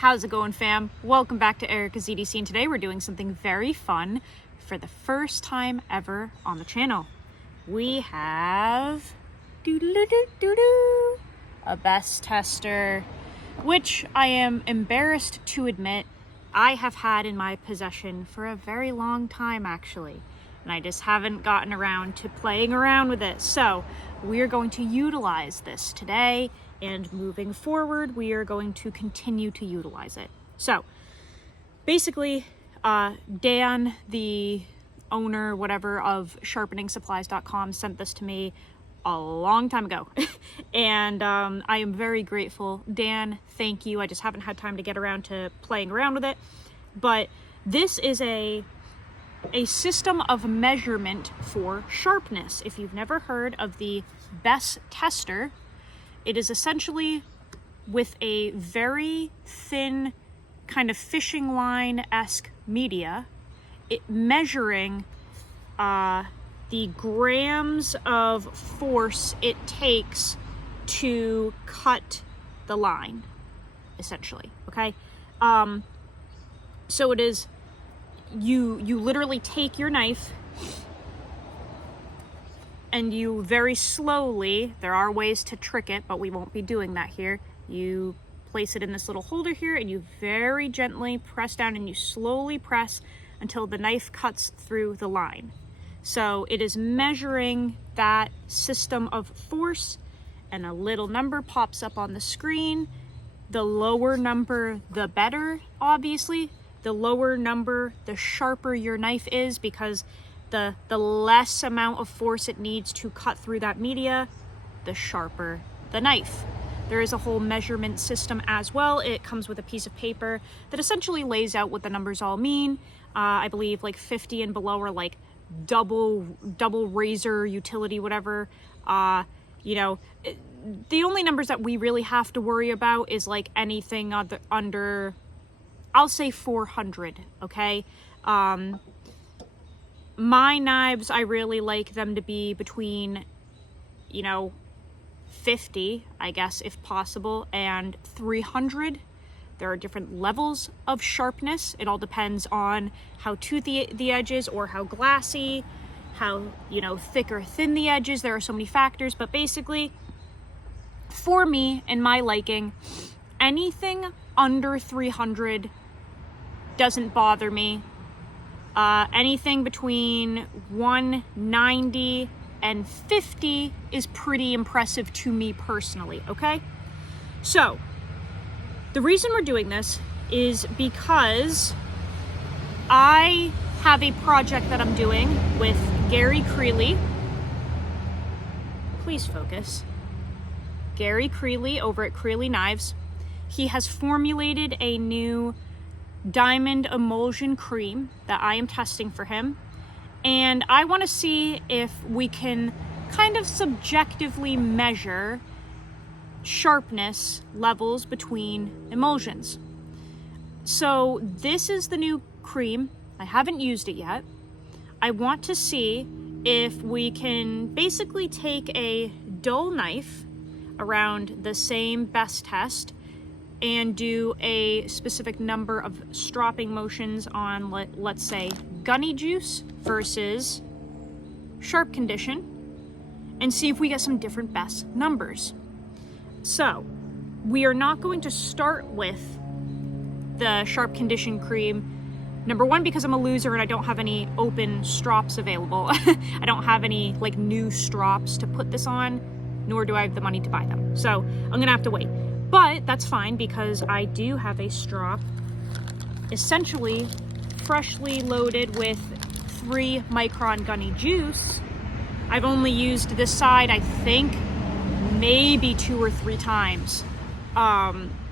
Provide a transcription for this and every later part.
How's it going, fam? Welcome back to Erica's EDC, and today we're doing something very fun for the first time ever on the channel. We have a BESS tester, which I am embarrassed to admit I have had in my possession for a very long time, actually, and I just haven't gotten around to playing around with it. So we are going to utilize this today, and moving forward, we are going to continue to utilize it. So basically, Dan, the owner, whatever, of sharpeningsupplies.com sent this to me a long time ago. And I am very grateful. Dan, thank you. I just haven't had time to get around to playing around with it. But this is a system of measurement for sharpness. If you've never heard of the BESS tester, it is essentially with a very thin kind of fishing line-esque media, measuring the grams of force it takes to cut the line, essentially, okay? So it is, you literally take your knife and you very slowly, there are ways to trick it, but we won't be doing that here. You place it in this little holder here and you very gently press down, and you slowly press until the knife cuts through the line. So it is measuring that system of force, and a little number pops up on the screen. The lower number, the better, obviously. The lower number, the sharper your knife is, because the less amount of force it needs to cut through that media, the sharper the knife. There is a whole measurement system as well. It comes with a piece of paper that essentially lays out what the numbers all mean. I believe like 50 and below are like double razor utility, whatever. You know, the only numbers that we really have to worry about is like anything under, I'll say 400, okay? My knives, I really like them to be between, 50, I guess, if possible, and 300. There are different levels of sharpness. It all depends on how toothy the edge is, or how glassy, how, thick or thin the edge is. There are so many factors, but basically, for me, in my liking, anything under 300 doesn't bother me. Anything between 190 and 50 is pretty impressive to me personally, okay? So, the reason we're doing this is because I have a project that I'm doing with Gary Creeley. Please focus. Gary Creeley over at Creeley Knives. He has formulated a new diamond emulsion cream that I am testing for him, and I want to see if we can kind of subjectively measure sharpness levels between emulsions. So this is the new cream. I haven't used it yet. I want to see if we can basically take a dull knife around the same BESS test and do a specific number of stropping motions on, let's say, Gunny juice versus sharp condition, and see if we get some different BESS numbers. So, we are not going to start with the sharp condition cream. Number one, because I'm a loser and I don't have any open strops available. I don't have any new strops to put this on, nor do I have the money to buy them. So, I'm gonna have to wait. But that's fine, because I do have a strop essentially freshly loaded with 3 micron Gunny juice. I've only used this side, I think, maybe 2 or 3 times.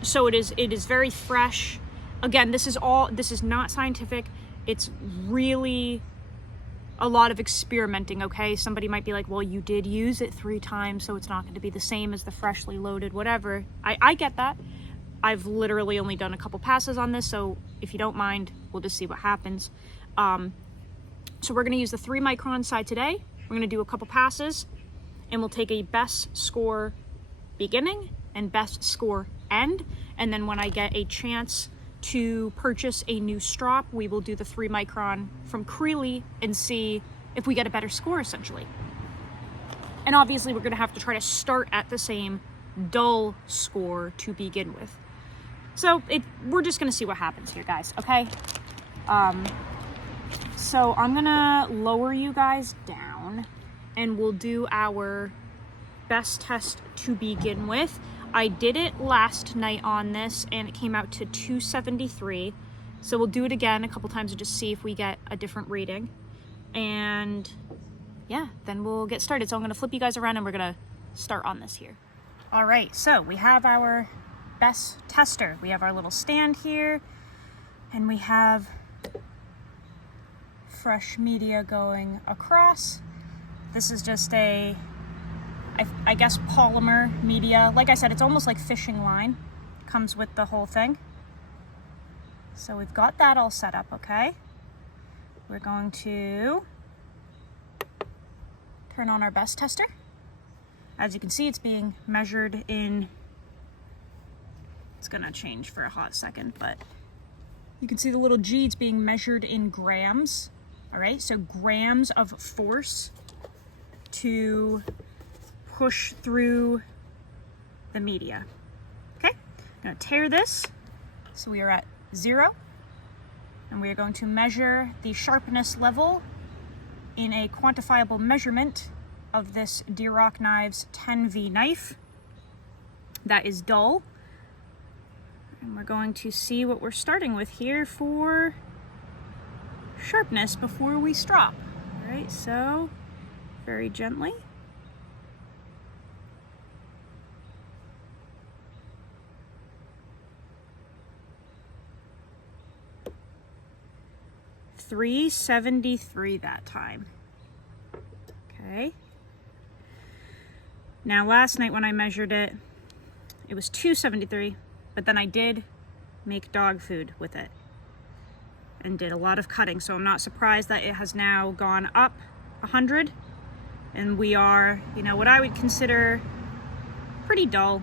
So it is very fresh. Again, this is not scientific. It's really a lot of experimenting, okay? Somebody might be like, well, you did use it 3 times, so it's not going to be the same as the freshly loaded, whatever. I get that. I've literally only done a couple passes on this, so if you don't mind, we'll just see what happens. So we're going to use the 3 micron side today. We're going to do a couple passes, and we'll take a BESS score beginning and BESS score end. And then when I get a chance to purchase a new strop, we will do the 3 micron from Creeley and see if we get a better score, essentially. And obviously we're gonna have to try to start at the same dull score to begin with. So we're just gonna see what happens here, guys, okay? So I'm gonna lower you guys down and we'll do our BESS test to begin with. I did it last night on this and it came out to 273. So we'll do it again a couple times to just see if we get a different reading. And yeah, then we'll get started. So I'm gonna flip you guys around and we're gonna start on this here. All right, so we have our BESS tester. We have our little stand here and we have fresh media going across. This is just I guess polymer media. Like I said, it's almost like fishing line. Comes with the whole thing. So we've got that all set up, okay? We're going to turn on our BESS tester. As you can see, it's being measured in, it's gonna change for a hot second, but you can see the little G, it's being measured in grams. All right, so grams of force to push through the media. Okay, I'm gonna tear this. So we are at 0, and we are going to measure the sharpness level in a quantifiable measurement of this Deerock Knives 10V knife. That is dull. And we're going to see what we're starting with here for sharpness before we strop. All right, so very gently. .373 that time. Okay. Now last night when I measured it, it was 273, but then I did make dog food with it and did a lot of cutting, so I'm not surprised that it has now gone up 100, and we are, you know, what I would consider pretty dull.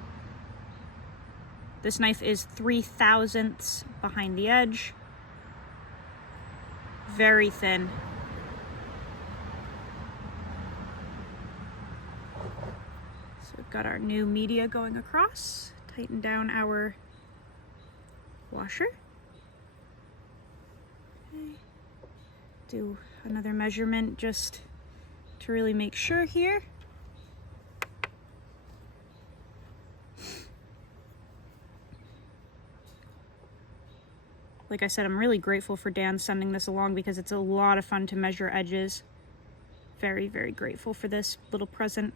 This knife is 3/1000ths behind the edge. Very thin. So we've got our new media going across. Tighten down our washer. Okay. Do another measurement just to really make sure here. Like I said, I'm really grateful for Dan sending this along because it's a lot of fun to measure edges. Very, very grateful for this little present.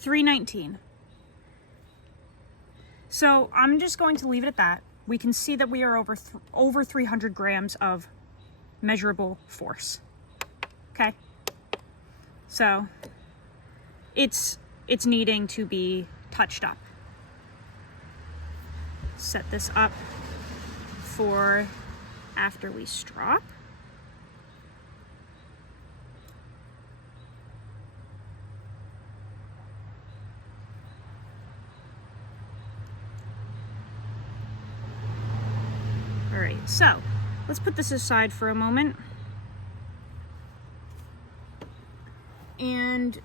$3.19. So I'm just going to leave it at that. We can see that we are over 300 grams of measurable force. Okay. So it's needing to be touched up. Set this up for after we strop. All right, so let's put this aside for a moment. And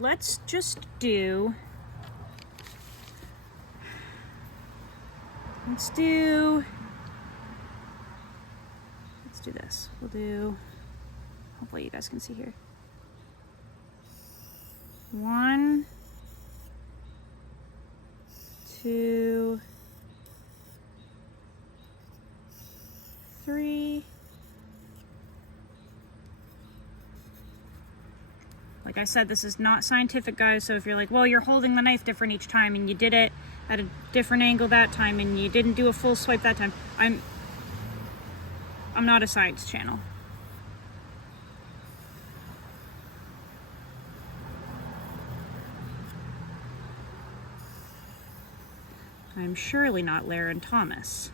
let's just do, let's do this. We'll do, hopefully you guys can see here. 1, 2, 3. Like I said, this is not scientific, guys, so if you're like, well, you're holding the knife different each time and you did it at a different angle that time and you didn't do a full swipe that time, I'm not a science channel. I'm surely not Laren Thomas.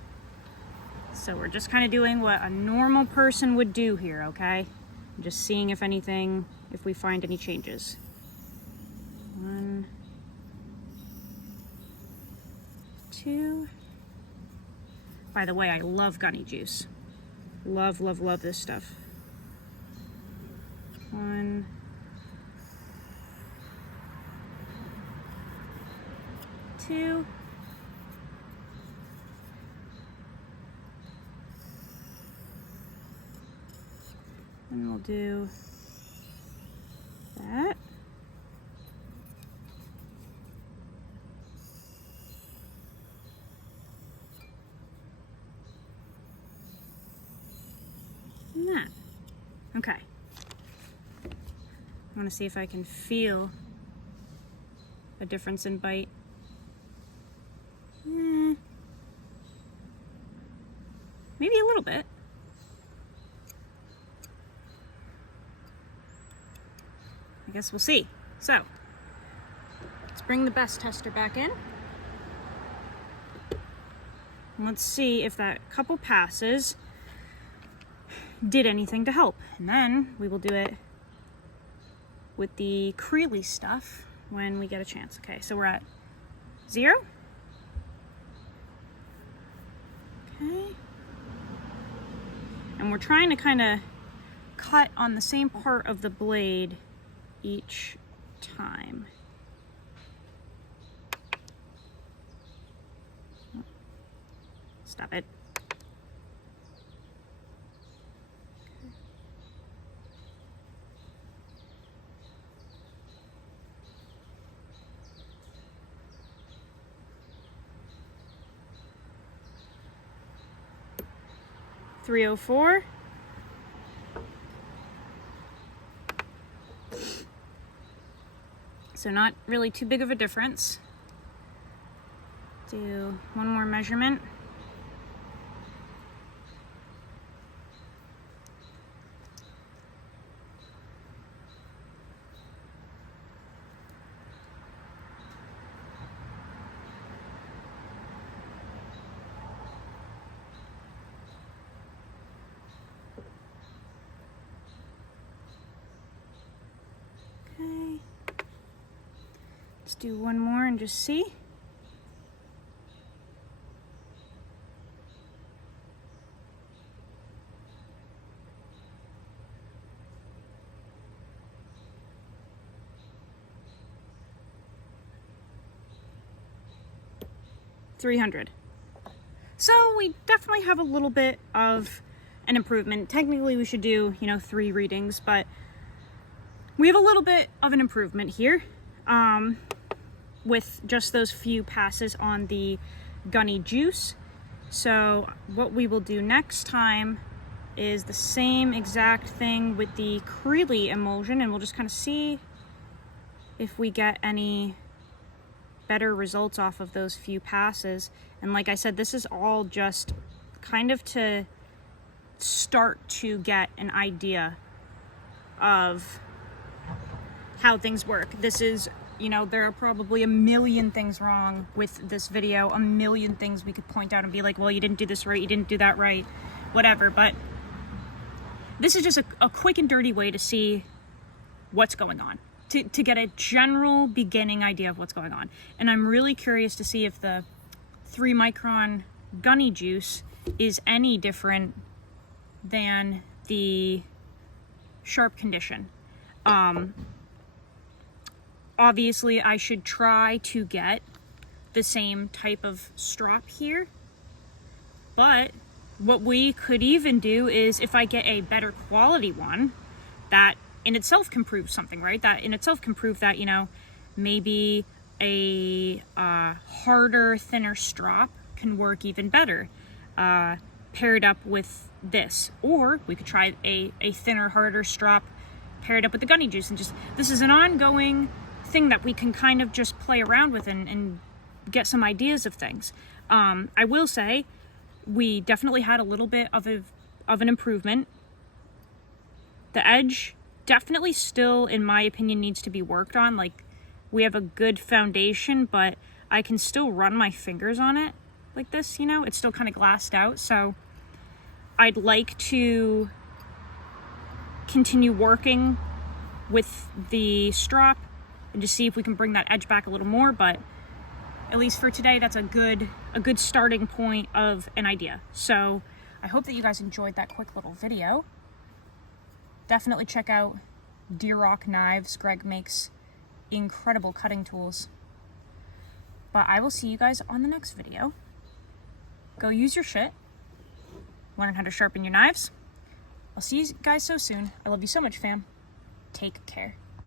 So we're just kind of doing what a normal person would do here, okay? Just seeing if anything if we find any changes. 1, 2. By the way, I love Gunny juice. Love, love, love this stuff. 1, 2. And we'll do that. And that. Okay. I want to see if I can feel a difference in bite. Maybe a little bit. I guess we'll see. So, let's bring the BESS tester back in. And let's see if that couple passes did anything to help. And then we will do it with the Creeley stuff when we get a chance. Okay, so we're at 0. Okay. And we're trying to kind of cut on the same part of the blade each time. Stop it. .304. So not really too big of a difference. Do one more measurement. Okay. Let's do one more and just see. $300. So we definitely have a little bit of an improvement. Technically we should do, 3 readings, but we have a little bit of an improvement here with just those few passes on the Gunny juice. So what we will do next time is the same exact thing with the Creeley emulsion, and we'll just kind of see if we get any better results off of those few passes. And like I said, this is all just kind of to start to get an idea of how things work. This is, there are probably a million things wrong with this video, a million things we could point out and be like, well, you didn't do this right, you didn't do that right, whatever. But this is just a quick and dirty way to see what's going on, to get a general beginning idea of what's going on. And I'm really curious to see if the 3 micron Gunny juice is any different than the sharp condition. Obviously I should try to get the same type of strop here, but what we could even do is, if I get a better quality one, that in itself can prove something, right? That in itself can prove that, maybe a harder, thinner strop can work even better, paired up with this. Or we could try a thinner, harder strop paired up with the Gunny juice, and just, this is an ongoing thing that we can kind of just play around with and get some ideas of things. I will say we definitely had a little bit of an improvement. The edge definitely still, in my opinion, needs to be worked on. Like, we have a good foundation, but I can still run my fingers on it like this, it's still kind of glassed out. So I'd like to continue working with the strop and just see if we can bring that edge back a little more. But at least for today, that's a good starting point of an idea. So I hope that you guys enjoyed that quick little video. Definitely check out Deer Rock Knives. Greg makes incredible cutting tools. But I will see you guys on the next video. Go use your shit. Learn how to sharpen your knives. I'll see you guys so soon. I love you so much, fam. Take care.